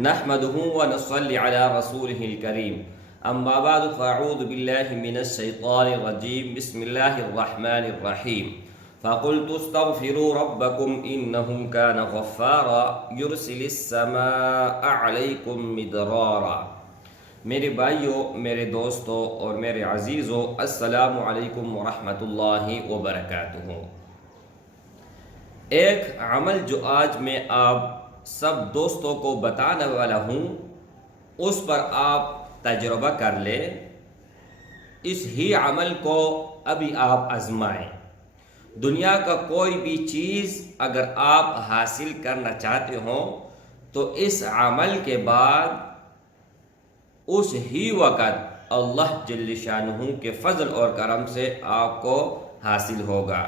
نحمده ونصلي على رسوله الكريم اما بعد فاعوذ بالله من الشيطان الرجيم بسم الله الرحمن الرحيم فقلت استغفروا ربكم انه كان غفارا يرسل السماء عليكم مدرارا۔ میرے بھائیوں، میرے دوستوں اور میرے عزیزوں، السلام علیکم ورحمۃ اللہ وبرکاتہ۔ ایک عمل جو آج میں آپ سب دوستوں کو بتانے والا ہوں، اس پر آپ تجربہ کر لیں۔ اس ہی عمل کو ابھی آپ آزمائیں۔ دنیا کا کوئی بھی چیز اگر آپ حاصل کرنا چاہتے ہو تو اس عمل کے بعد اس ہی وقت اللہ جل شانہ کے فضل اور کرم سے آپ کو حاصل ہوگا۔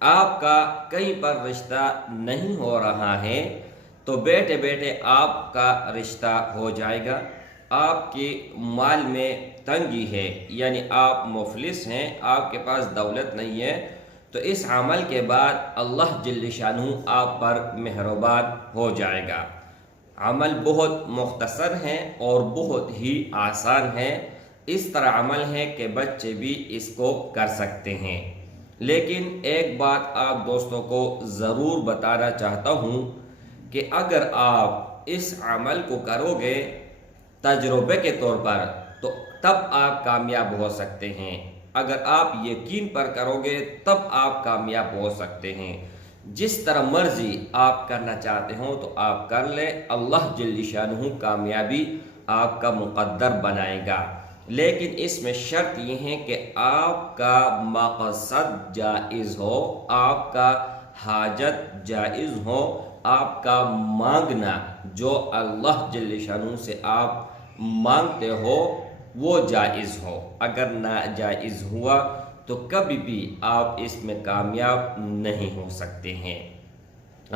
آپ کا کہیں پر رشتہ نہیں ہو رہا ہے تو بیٹھے بیٹھے آپ کا رشتہ ہو جائے گا۔ آپ کی مال میں تنگی ہے، یعنی آپ مفلس ہیں، آپ کے پاس دولت نہیں ہے، تو اس عمل کے بعد اللہ جل شانہ آپ پر مہربان ہو جائے گا۔ عمل بہت مختصر ہے اور بہت ہی آسان ہے۔ اس طرح عمل ہے کہ بچے بھی اس کو کر سکتے ہیں۔ لیکن ایک بات آپ دوستوں کو ضرور بتانا چاہتا ہوں کہ اگر آپ اس عمل کو کرو گے تجربے کے طور پر تو تب آپ کامیاب ہو سکتے ہیں۔ اگر آپ یقین پر کرو گے تب آپ کامیاب ہو سکتے ہیں۔ جس طرح مرضی آپ کرنا چاہتے ہو تو آپ کر لیں، اللہ جل شانہ کامیابی آپ کا مقدر بنائے گا۔ لیکن اس میں شرط یہ ہے کہ آپ کا مقصد جائز ہو، آپ کا حاجت جائز ہو، آپ کا مانگنا جو اللہ جل شانہ سے آپ مانگتے ہو وہ جائز ہو۔ اگر ناجائز ہوا تو کبھی بھی آپ اس میں کامیاب نہیں ہو سکتے ہیں۔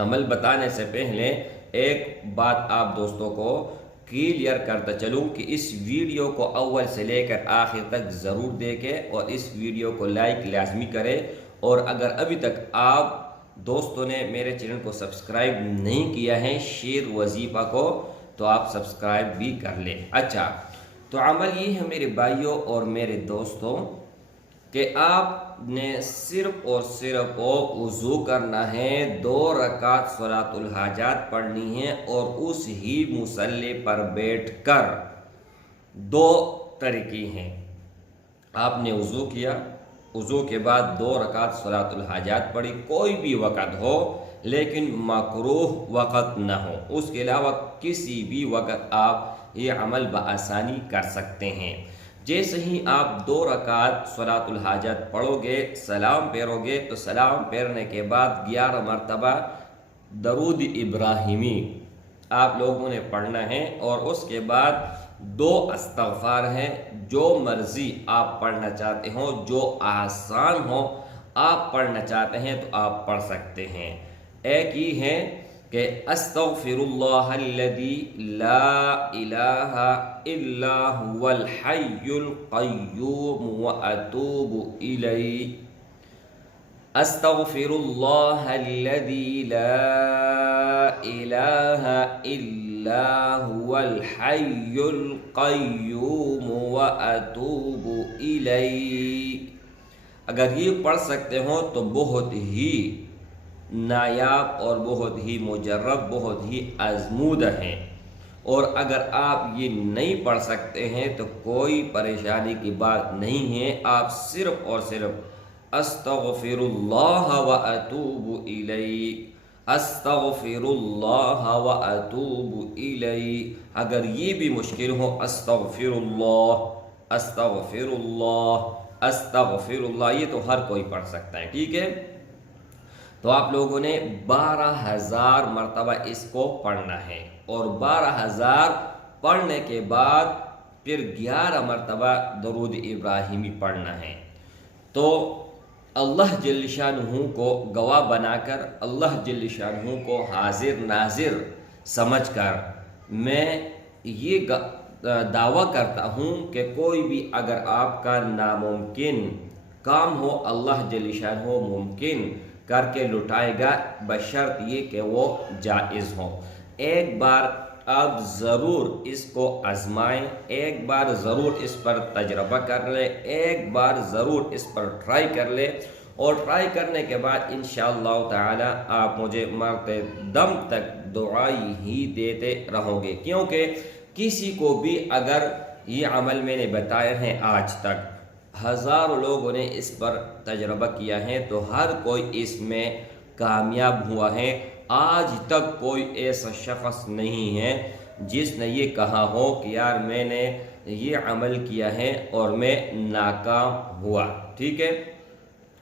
عمل بتانے سے پہلے ایک بات آپ دوستوں کو کلیئر کرتا چلوں کہ اس ویڈیو کو اول سے لے کر آخر تک ضرور دیکھیں اور اس ویڈیو کو لائک لازمی کریں، اور اگر ابھی تک آپ دوستوں نے میرے چینل کو سبسکرائب نہیں کیا ہے شیر وظیفہ کو تو آپ سبسکرائب بھی کر لیں۔ اچھا، تو عمل یہ ہے میرے بھائیوں اور میرے دوستوں کہ آپ نے صرف اور صرف وضو کرنا ہے، 2 رکعت صلاۃ الحاجات پڑھنی ہے، اور اس ہی مصلی پر بیٹھ کر 2 طریقے ہیں۔ آپ نے وضو کیا، وضو کے بعد 2 رکعت صلاۃ الحاجات پڑھی، کوئی بھی وقت ہو لیکن مکروہ وقت نہ ہو، اس کے علاوہ کسی بھی وقت آپ یہ عمل بآسانی کر سکتے ہیں۔ جیسے ہی آپ 2 رکعت صلاۃ الحاجات پڑھو گے، سلام پھیرو گے، تو سلام پھیرنے کے بعد 11 مرتبہ درود ابراہیمی آپ لوگوں نے پڑھنا ہے، اور اس کے بعد 2 استغفار ہیں، جو مرضی آپ پڑھنا چاہتے ہو، جو آسان ہو آپ پڑھنا چاہتے ہیں تو آپ پڑھ سکتے ہیں۔ ایک یہ ہے کہ استغفر اللہ الذی لا الہ الا هو الحی القیوم واتوب الیہ، استغفر اللہ الذی لا الہ الا هو الحی القیوم واتوب الیہ۔ اگر یہ پڑھ سکتے ہو تو بہت ہی نایاب اور بہت ہی مجرب، بہت ہی آزمودہ ہیں، اور اگر آپ یہ نہیں پڑھ سکتے ہیں تو کوئی پریشانی کی بات نہیں ہے۔ آپ صرف اور صرف استغفر اللہ واتوب الیہ، استغفر اللہ واتوب الیہ۔ اگر یہ بھی مشکل ہو، استغفر اللہ، استغفر اللہ، استغفر اللہ، یہ تو ہر کوئی پڑھ سکتا ہے، ٹھیک ہے؟ تو آپ لوگوں نے 12,000 مرتبہ اس کو پڑھنا ہے، اور 12,000 پڑھنے کے بعد پھر 11 مرتبہ درود ابراہیمی پڑھنا ہے۔ تو اللہ جل شانہ کو گواہ بنا کر، اللہ جل شانہ کو حاضر ناظر سمجھ کر میں یہ دعویٰ کرتا ہوں کہ کوئی بھی اگر آپ کا ناممکن کام ہو، اللہ جل شانہ ممکن کر کے لٹائے گا، بشرط یہ کہ وہ جائز ہو۔ ایک بار آپ ضرور اس کو آزمائیں، ایک بار ضرور اس پر تجربہ کر لیں، ایک بار ضرور اس پر ٹرائی کر لیں، اور ٹرائی کرنے کے بعد انشاءاللہ تعالی آپ مجھے مرتے دم تک دعائی ہی دیتے رہو گے، کیونکہ کسی کو بھی اگر یہ عمل میں نے بتائے ہیں آج تک ہزاروں لوگوں نے اس پر تجربہ کیا ہے تو ہر کوئی اس میں کامیاب ہوا ہے، آج تک کوئی ایسا شخص نہیں ہے جس نے یہ کہا ہو کہ یار میں نے یہ عمل کیا ہے اور میں ناکام ہوا، ٹھیک ہے۔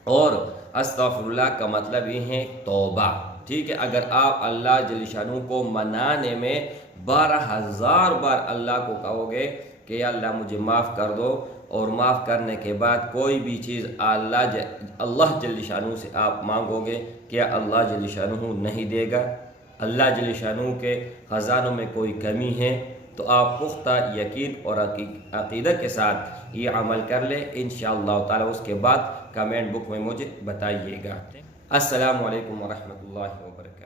اور استغفر اللہ کا مطلب یہ ہے توبہ، ٹھیک ہے۔ اگر آپ اللہ جل شانہ کو منانے میں 12,000 بار اللہ کو کہو گے کہ یا اللہ مجھے معاف کر دو، اور معاف کرنے کے بعد کوئی بھی چیز اللہ جل شانہ سے آپ مانگو گے، کیا اللہ جل شانہ نہیں دے گا؟ اللہ جل شانہ کے خزانوں میں کوئی کمی ہے؟ تو آپ پختہ یقین اور عقیدہ کے ساتھ یہ عمل کر لیں انشاءاللہ تعالی، اس کے بعد کمنٹ بک میں مجھے بتائیے گا۔ السلام علیکم ورحمۃ اللہ وبرکاتہ۔